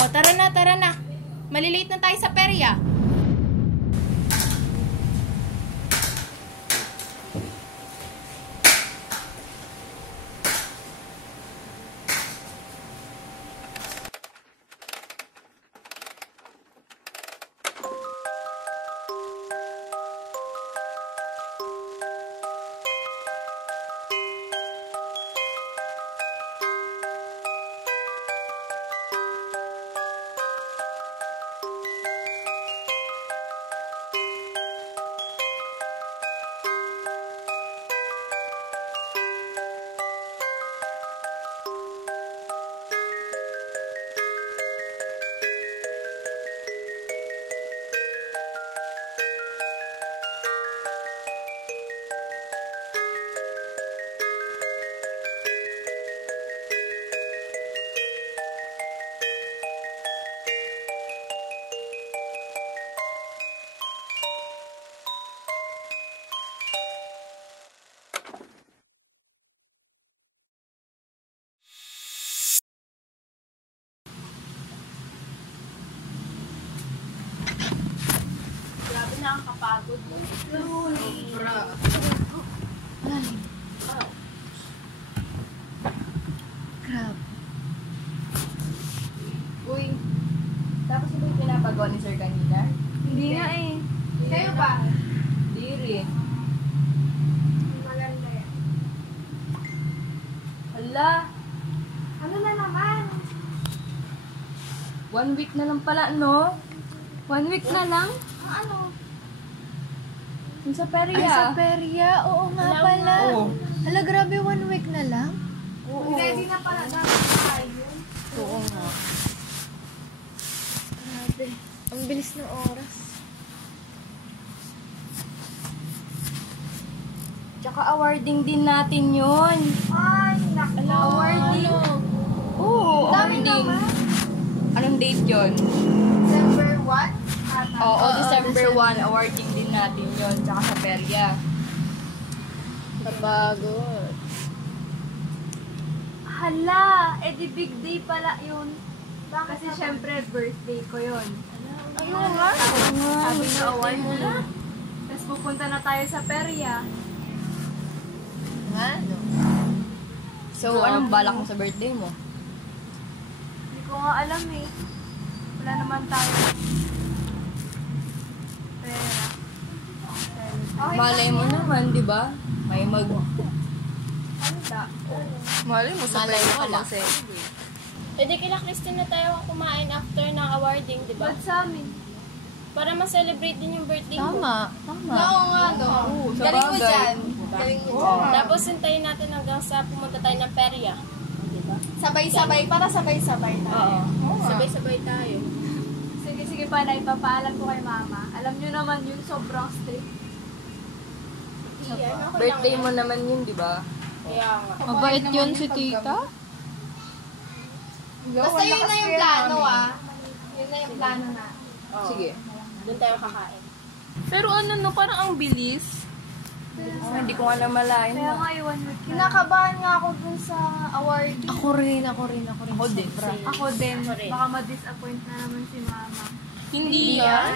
O, tara na, tara na. Malilate na tayo sa perya. Nakakapagod mo. Sobra. Ay. Grabe. Uy, tapos ito yung pinapagawa ni Sir kanina? Hindi nga eh. Kayo ba? Hindi rin. Maganda yan. Hala, Ano na naman? 1 week na lang pala, no? 1 week na lang? Ano? Yung sa perya. Ay, sa perya? Oo nga pala. Oo. Hala, grabe 1 week na lang? Oo. Ready na pala dapat tayo. Oo nga. Grabe. Ang bilis ng oras. Tsaka awarding din natin yun. Ay, naku. Awarding. Oo, Dami awarding. naman. Anong date yun? December 1? Oo, December 1, awarding din natin yun. Tsaka sa perya. Kapagod. Hala, di big day pala yun. Kasi syempre birthday ko yun. Ayun nga. Sabi na award mo na. Tapos pupunta na tayo sa perya. Nga, no? So, anong balak mo sa birthday mo? Hindi ko nga alam eh. Wala naman tayo. Pera. Malay mo naman, di ba? May mag... Malay mo sa perya ka lang. E di kila Christine na tayo kumain after ng awarding, di ba? Ba't sa amin? Para ma-celebrate din yung birthday mo. Tama. Tama. Oo nga, no? Sa Galing mo bagay. dyan. Galing mo dyan. Tapos hintayin natin hanggang sa pumunta tayo ng perya. Di ba? Sabay-sabay, para sabay-sabay tayo. Sabay-sabay tayo. Sige, sige pala, ipapaalam ko kay mama. Alam nyo naman yun, sobrang strict. Iyan, ako Birthday lang mo naman yun, di ba? Kaya nga. Mabait yun si tita. Basta yun na yung plano, Yun na yung plano na. Sige. Doon tayo kakain. Pero ano no, parang ang bilis. Hindi ko nga namalayan. Kaya nga, 1 week na. Kinakabahan nga ako dun sa awarding. Ako rin. Ako din. Ako din. Ako rin. Baka ma-disappoint na naman si mama. Hindi yan.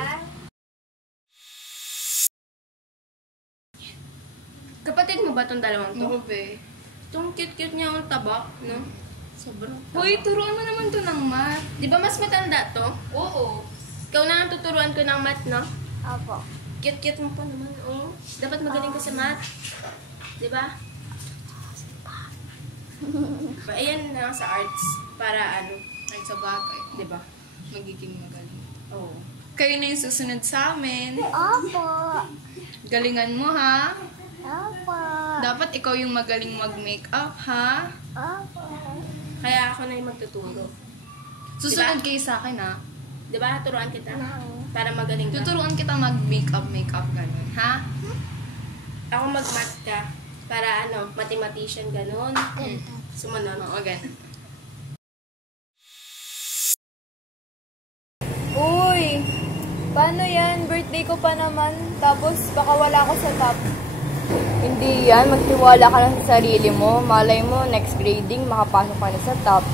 Kapatid mo ba tong dalawang to? be. Itong cute-cute niya ang taba, no? Sobrang taba. Hoy, turuan mo naman to ng math. Di ba mas matanda to? Oo. Ikaw na ang tuturuan ko ng math, no? Apo. Cute-cute mo pa naman, oh. Dapat magaling ka sa math. Di ba? Ayan na sa arts. Para ano, Ay, sa bagay. di ba? Magiging magaling. Oo. Kayo na yung susunod sa amin. Opo. Galingan mo, ha? Opo. Dapat ikaw yung magaling mag-makeup, ha? Opo. Kaya ako na yung magtuturo. Susunod kayo sa akin, ha? Di ba? Turuan kita. Para magaling ka. Tuturuan kita mag-makeup, ganun, ha? Ako mag-math ka. Para ano, mathematician, ganun. Sumunod. Oo, ganun. Uy! Paano yan? Birthday ko pa naman. Tapos baka wala ako sa top. Hindi yan. Magtiwala ka lang sa sarili mo. Malay mo, next grading, makapasok ka na sa top.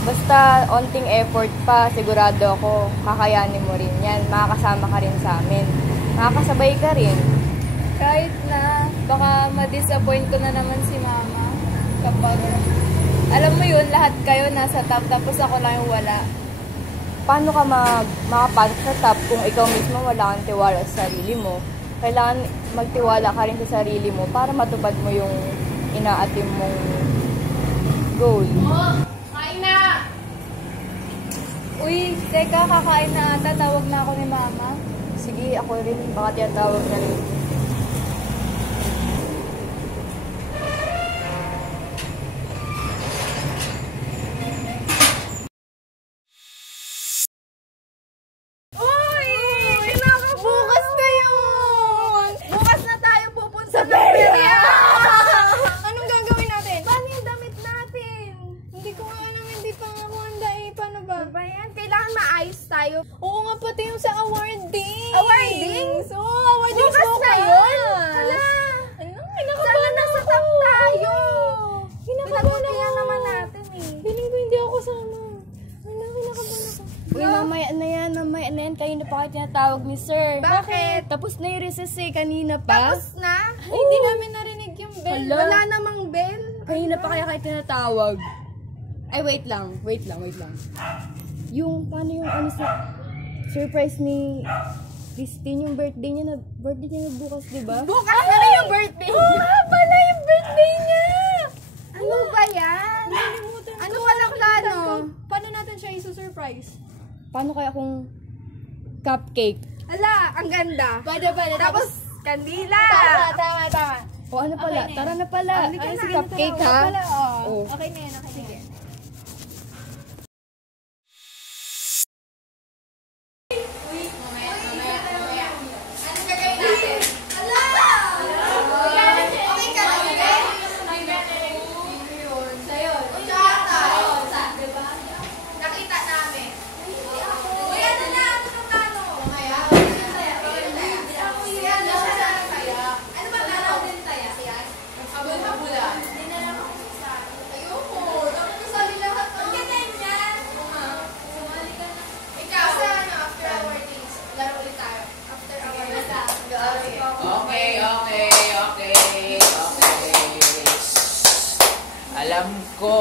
Basta onting effort pa, sigurado ako, kakayanin mo rin yan. Makakasama ka rin sa amin. Makakasabay ka rin. Kahit na, baka ma-disappoint ko na naman si mama. Kapag, alam mo yun, lahat kayo nasa top, tapos ako lang yung wala. Paano ka makapasok sa top kung ikaw mismo wala kang tiwala sa sarili mo? Kailangan magtiwala ka rin sa sarili mo para matupad mo yung inaatim mong goal. Kain na! Uy, teka, kakain na ata. Tawag na ako ni mama. Sige, ako rin. Baka tinatawag na rin. Bukas na yun! Bukas na tayo pupunta sa Peria! Anong gagawin natin? Paano yung damit natin? Hindi ko nga alam, hindi pa nga ako handa eh. Paano ba? Ba yan? Kailangan maayos tayo. Oo nga, pati yung sa awarding. Awarding? Oo, awarding bukas na yun! Hala! Ano? Kinakabahan na sa top tayo! Kinakabahan naman natin eh. Feeling ko hindi ako kasama. Ano, kinakabahan ako. Uy, mamaya na yan. Kayo na pa kayo tinatawag ni sir. Bakit? Tapos na yung recess eh, kanina pa. Tapos na? Ay, hindi namin narinig yung bell. Hala. Wala namang bell. Kanina pa kaya kayo tinatawag. Ay, wait lang. Yung, paano yung ano sa surprise ni Christine, yung birthday niya na bukas, di ba? Bukas na rin yung birthday. Oo nga pala yung birthday niya. Ano ba yan? Ano palang plano? Paano natin siya isusurprise? Paano kaya kung cupcake? Ala, ang ganda. Pwede. Tapos, kandila. Tama. O ano pala? Okay na Tara na pala. Ay, sige, Cupcake tara. ha? Pala, Oo. Okay na yan, Sige. Okay. Alam ko,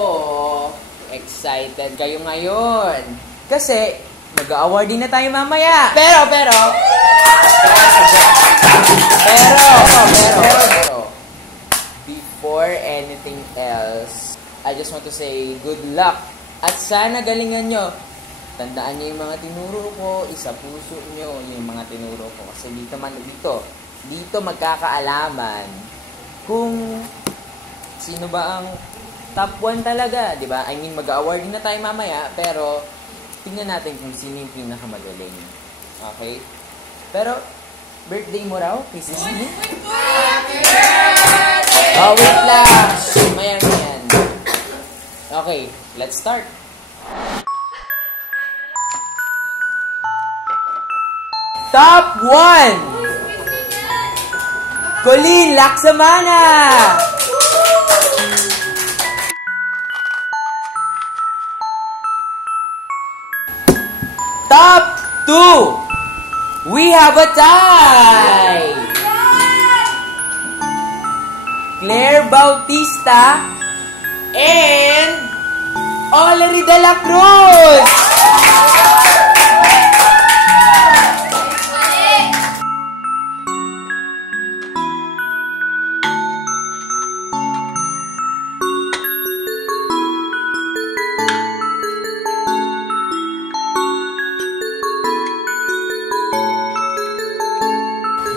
excited kayo ngayon. Kasi, mag-awarding na tayo mamaya. Pero, before anything else, I just want to say good luck. At sana galingan nyo. Tandaan nyo yung mga tinuro ko, isa puso nyo yung mga tinuro ko. Kasi dito magkakaalaman kung sino ba ang top 1 talaga, di ba? I mean, mag-awarding na tayo mamaya, pero tingnan natin kung sino yung pinakamagaling. Okay? Pero, birthday mo raw, kay Sisney? Happy birthday! Oh, wait lang! Mayan. Okay, let's start. Top 1! Colleen Laksamana! Top 2! We have a tie! Claire Bautista and Olery de la Cruz!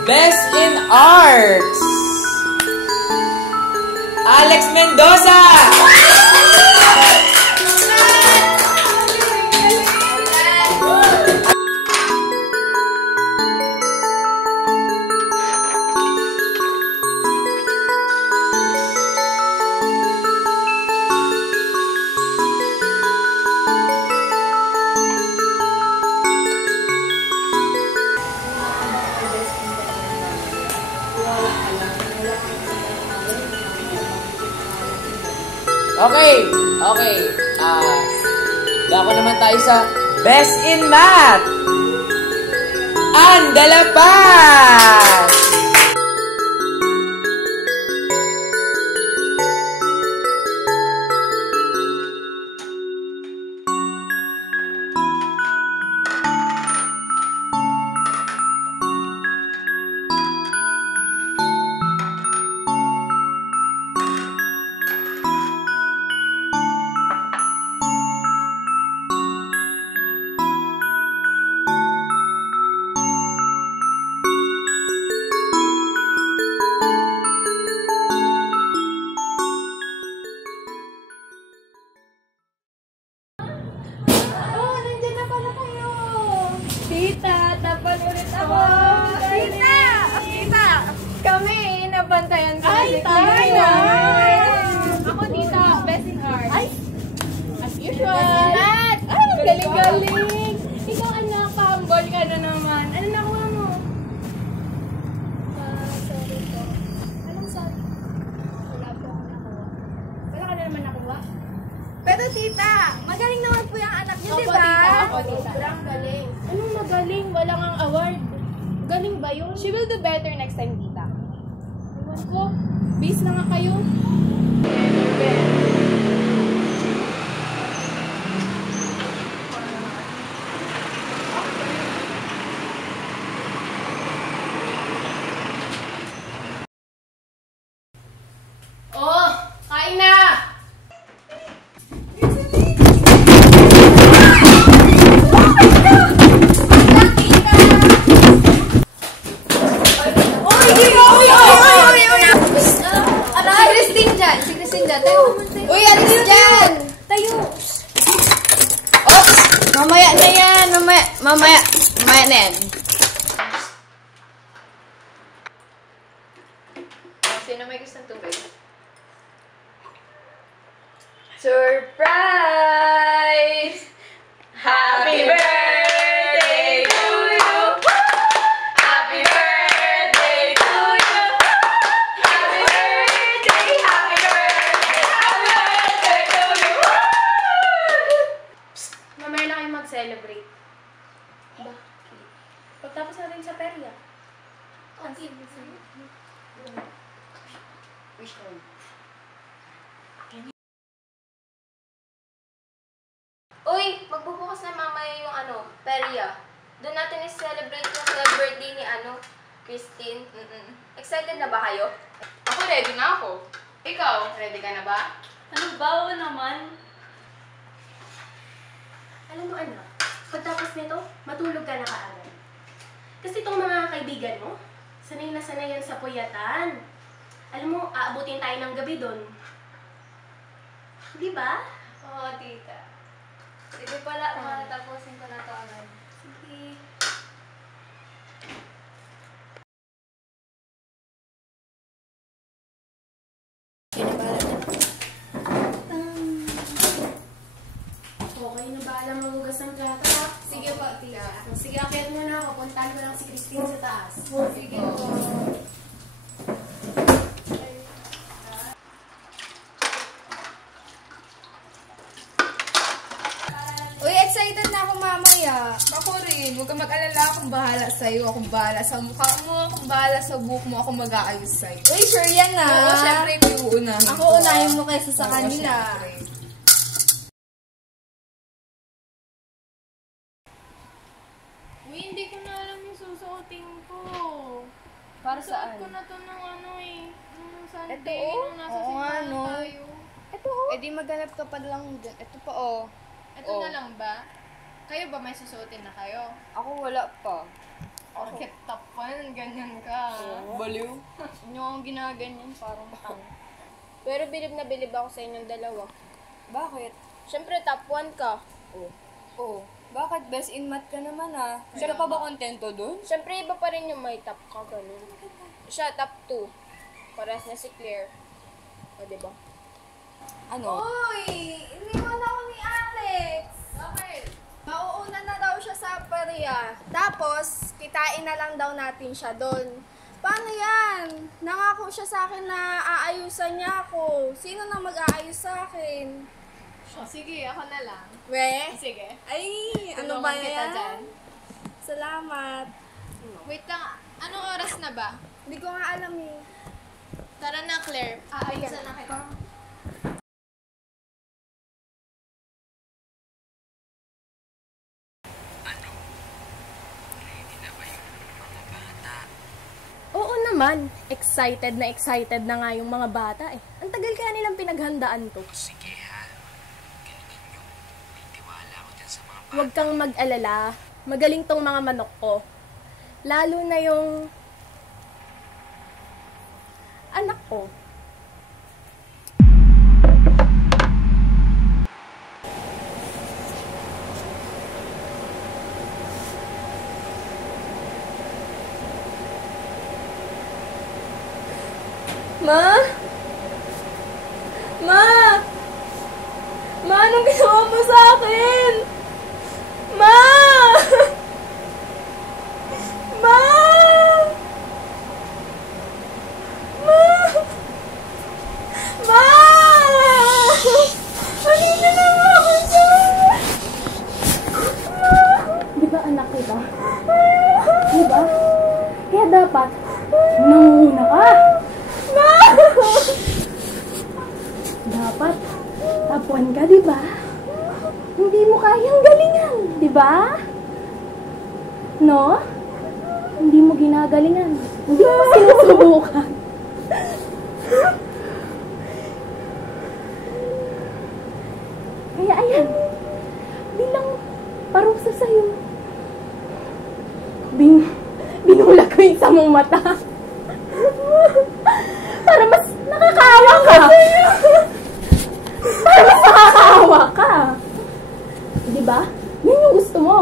Best in Arts, Alex Mendoza. Okay. Dako naman tayo sa Best in Math! Ang Dalapan! Oh, nandiyan na pala kayo. Tita, tapan ulit ako. Tita! Tita! Kami, nabantayan ko na si Tita. Ako, Tita, best in art. Ay! As usual. Ay, galing-galing. Ikaw, anak, pahambol ka na naman. Ano nakuha mo? Sorry po. Anong sorry? Wala po ako nakuha. Wala ka na naman nakuha? Pero tita, magaling naman po yung anak niyo, di ba? Opo, tita. Sobrang galing. Anong magaling? Wala ngang award. Galing ba yun? She will do better next time, tita. Ewan ko. Base na nga kayo. Oh, kain na! Si Christine dyan. Tayo. Uy, alis dyan! Tayo. Oops! Mamaya na yan. Mamaya na yan. Sino may gustong tubig? Surprise! Happy birthday to you! Happy birthday to you! Happy birthday, happy birthday, happy birthday to you! Mamaya na kayo mag-celebrate. Bakit? Pagtapos natin sa perya. Okay. Uy, magbubukas na mamaya yung perya. Doon natin i-celebrate yung third birthday ni Christine. Excited na ba kayo? Ako ready na ako. Ikaw, ready ka na ba? Ano ba? Oo naman. Alam mo pagtapos nito, matulog ka na kaagad. Kasi itong mga kaibigan mo, sanay na sanay yan sa puyatan. Alam mo, aabutin tayo ng gabi doon. Di ba? Oo, tita. Sige pala, matapusin ko na to agad. Sige. Okay na ba alam magugas ng plato? Sige po, tita. Sige, akyat mo na ako. Puntahan ko lang si Christine sa taas. Sige po. Uy, excited na ako mamaya. Ako rin. Huwag kang mag-alala. Akong bahala sa'yo. Akong bahala sa mukha mo. Akong bahala sa buhok mo. Akong mag-aayos sa'yo. Uy, sure yan na. Oo, syempre. Ikaw yung uunahin Ako unahin mo kaysa sa kanila. Uy, hindi ko na alam yung susuotin ko. Para Suot saan? ko na to ng nung Sunday. Ito, oh. Nung nasa Oo nga, simbahan no. tayo. Ito oh. Eh di maghanap ka pa lang dyan. Ito pa oh. Ito na lang ba? Kayo ba may susuotin na kayo? Ako wala pa. Bakit tapan? Ganyan ka. Baliw. Hindi akong ginaganyan. Parang tang. Pero bilib na bilib ako sa inyong dalawa. Bakit? Siyempre, top 1 ka. Oh. Bakit? Best in math ka naman ah. Siya pa ba kontento dun? Siyempre, iba pa rin yung may top ka, ganun. Siya, top 2. Parehas na si Claire. O, diba? Ano? Uy! Iniwan ako ni Alex! Bakit? Mauuna na daw siya sa Paria. Tapos, kitain na lang daw natin siya doon. Paano yan? Nangako siya sa akin na aayusan niya ako. Sino na mag-aayos sa akin? Sige, ako na lang. We? Sige. Ay, ano ba Tulungan kita yan? dyan. Salamat. Wait lang, anong oras na ba? Hindi ko nga alam eh. Tara na, Claire. Aayusan na kita. Oo naman, excited na nga yung mga bata eh. Ang tagal kaya nilang pinaghandaan to. Sige ha. Galingan nyo. May tiwala ako dyan sa mga Huwag kang mag-alala, magaling tong mga manok ko. Lalo na yung anak ko. Ma? Ma? Ma, anong ginawa mo sa akin? Ma! Ma! Ma! Ma! Ano ginawa ko sa'yo? Di ba anak kita? Di ba? Kaya dapat, nanguna ka. Dapat, tapuan ka, di ba? Hindi mo kayang galingan, di ba? No? Hindi mo ginagalingan. Hindi mo sinusubukan. Kaya ayan, bilang parusa sa'yo. Binulag ko yung sa mong mata. Para mas nakakaawa ka. Para mas nakakaawa ka. Diba? Yan yung gusto mo.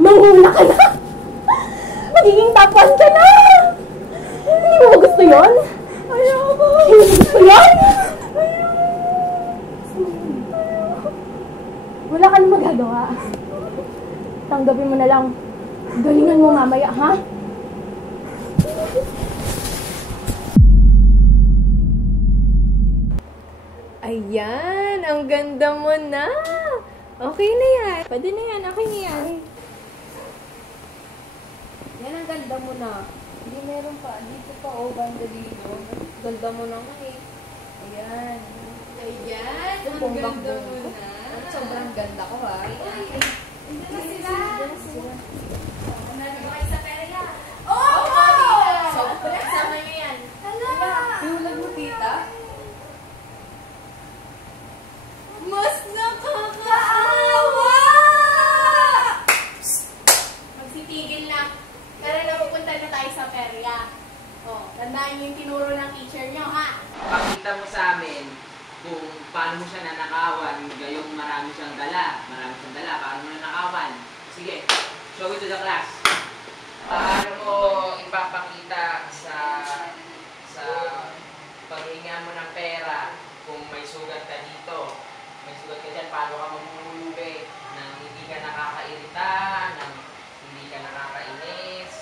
Manguna ka na. Magiging tapuan ka na. Hindi mo gusto yun? Ayoko. Hindi mo gusto yun? Wala ka na magagawa. Tanggapin mo na lang. Galingan mo mamaya, ha? Ayan, ang ganda mo na. Okay na yan. Pwede na yan, okay na yan. Yan, ang ganda mo na. Hindi meron pa. Dito pa, oh, banda dito. Ganda mo na nga eh. Ayan. Ayan, ang Bumbang ganda mo bumbang. na. Sobrang ganda ko, ha? Ito na sila. So, sama niyo yan. Iulag mo, tita? Mas nakakaawa! Magsitigil na. Tara na, pupunta na tayo sa perya. Oh, tandaan niyo yung tinuro ng teacher niyo, ha? Pakita mo sa amin kung paano mo siya nanakawan, gayong marami siyang dala. Paano mo nanakawan? Sige, show it to the class. Paano mo ipapakita sa paghinga mo ng pera kung may sugat ka dito? May sugat ka dyan, paano ka mamumulubi nang hindi ka nakakairita, nang hindi ka nakakainis?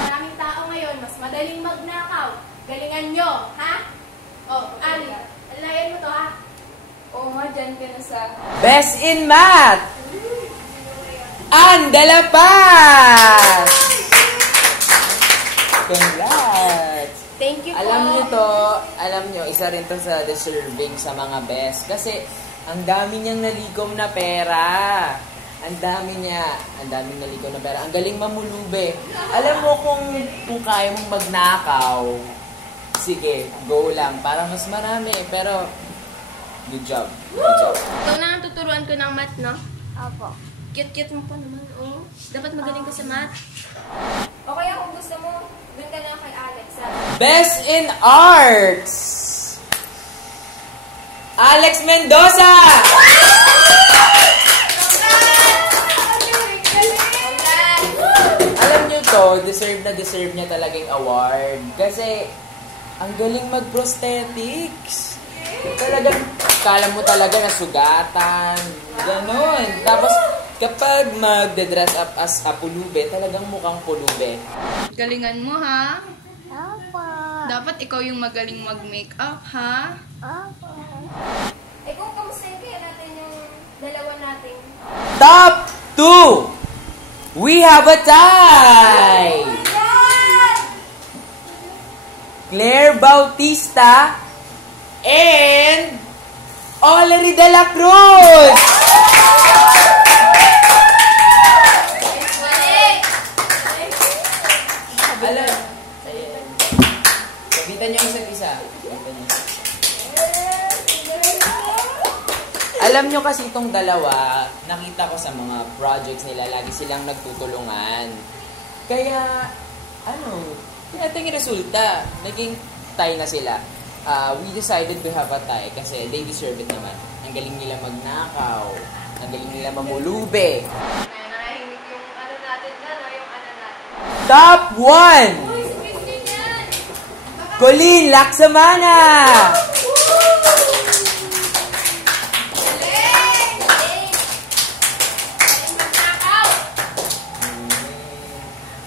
Maraming tao ngayon, mas madaling magnakaw. Galingan nyo, ha? Oh, Ali, alayan mo to, ha? Oo nga, dyan ka na sa... Best in Math! Ann Dela Paz! Congrats! Thank you po. Alam nyo, isa rin to sa deserving sa mga best. Kasi, ang dami niyang nalikom na pera. Ang daming nalikom na pera. Ang galing mamulube. Alam mo kung kaya mong magnakaw, sige, go lang. Para mas marami. Pero, good job. Good job. Ikaw na ang tuturuan ko ng math, no? Apo. Cute-cute mo pa naman, oh. Dapat magaling ka sa math. O kaya kung gusto mo, dun ka na kay Alex, ha? Best in Arts! Alex Mendoza! Alam nyo to, deserve niya talagang award. Kasi, ang galing mag-prosthetics. Talagang, kala mo talaga na sugatan. Ganon. Tapos, kapag magde-dress up as a pulube, talagang mukhang pulube. Galingan mo, ha? Apo. Dapat ikaw yung magaling mag-makeup, ha? Apo. Eh kung kamusta yung kaya natin yung dalawa nating... Top 2! We have a tie! Claire Bautista and Olery de la Cruz! Alam, sabitan niyo isa't isa. Alam nyo kasi itong dalawa, nakita ko sa mga projects nila, lagi silang nagtutulungan. Kaya, kaya ito yung resulta. Naging tie na sila. We decided to have a tie kasi they deserve it naman. Ang galing nila magnakaw. Ang galing nila mamulube. Nahihimik yung ano natin dyan, yung ano natin. Top 1! Uy, si Christine yan! Colleen Laksamana!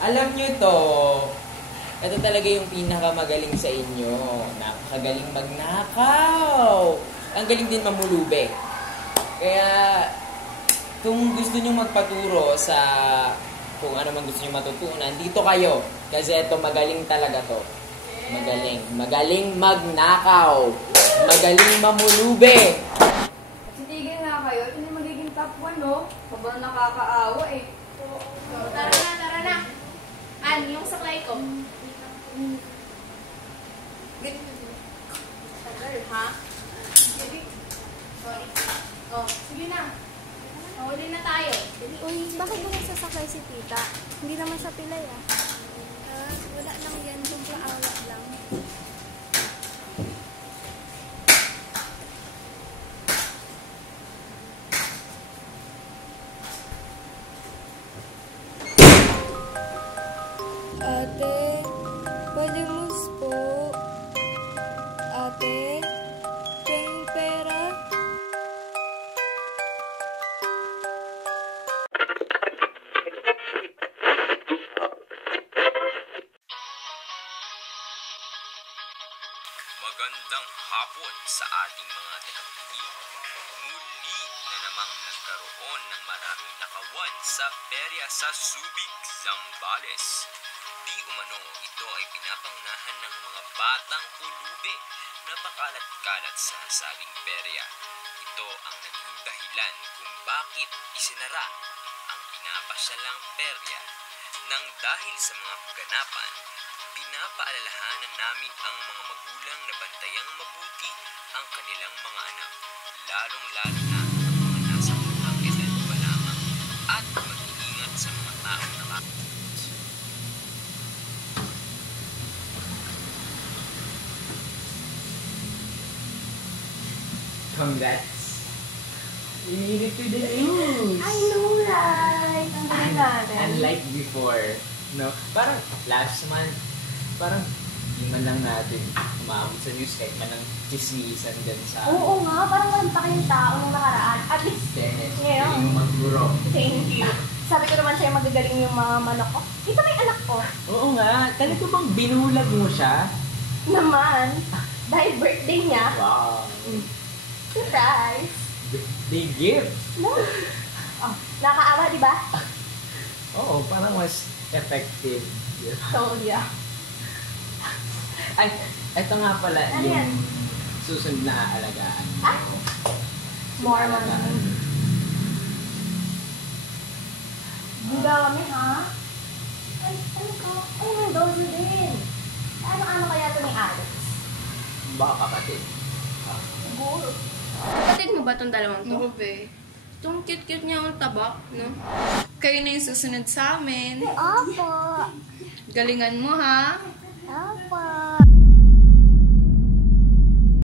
Alam nyo to, ito talaga yung pinakamagaling sa inyo. Napakagaling magnakaw. Ang galing din mamulube. Kaya, kung gusto nyo magpaturo sa kung ano man gusto nyo matutunan, dito kayo. Kasi ito, magaling talaga to. Magaling. Magaling magnakaw. Magaling mamulube. Titigil nga kayo. Ito yung magiging top 1, no? Sobrang nakakaawa eh. Tara na. Yung saklay ko. Tagal, ha? Sorry. Sige na. Huli na tayo. Uy, bakit mo nagsasakay si tita? Hindi naman siya pilay ah. Wala lang yan, sobrang awat lang. Ate, palimos po. Ate, kayong pera? Magandang hapon sa ating mga tagapakinig. Muli na namang nagkaroon ng maraming nakawan sa perya sa Subic, Zambales. Di umano ito ay pinapangnahan ng mga batang pulube na pakalat-kalat sa sabing perya. Ito ang naging dahilan kung bakit isinara ang pinapasyalang perya. Nang dahil sa mga kaganapan, pinapaalalahanan namin ang mga magulang na bantayang mabuti ang kanilang mga anak, lalong-lalo na ang mga nasa unang edad pa lamang, at mag-iingat sa mga taong nakakita. Congrats! You made it to the news! I know, right? Ang galing natin. Unlike before, no? Parang last month, parang di man lang natin umabot sa news kahit man ng chismisan dyan sa... Oo nga, parang walang pa kayong tao nung nakaraan. At least, Dennis, ngayon. galing mo magturo. Thank you. Sabi ko naman sa'yo magagaling yung mga manok ko. Ito may anak ko. Oo nga, talaga bang binulag mo siya? Naman. Dahil birthday niya. Wow! Surprise. They gift! No. Oh, nakakaawa, di ba? Oo, parang mas effective. So, yeah. Ay, eto nga pala Ano yan? yung susunod na aalagaan. Ah? More Aalagaan. money. Ang dami, ha? Ay, ano ka? Ay, may dozo din. Ano kaya ito ni Alex? Baka kapatid. Siguro. Kapatid mo ba itong dalawang to? Ako, be. Itong cute-cute niya ang tabak, no? Kayo na yung susunod sa amin. Opo. Galingan mo, ha?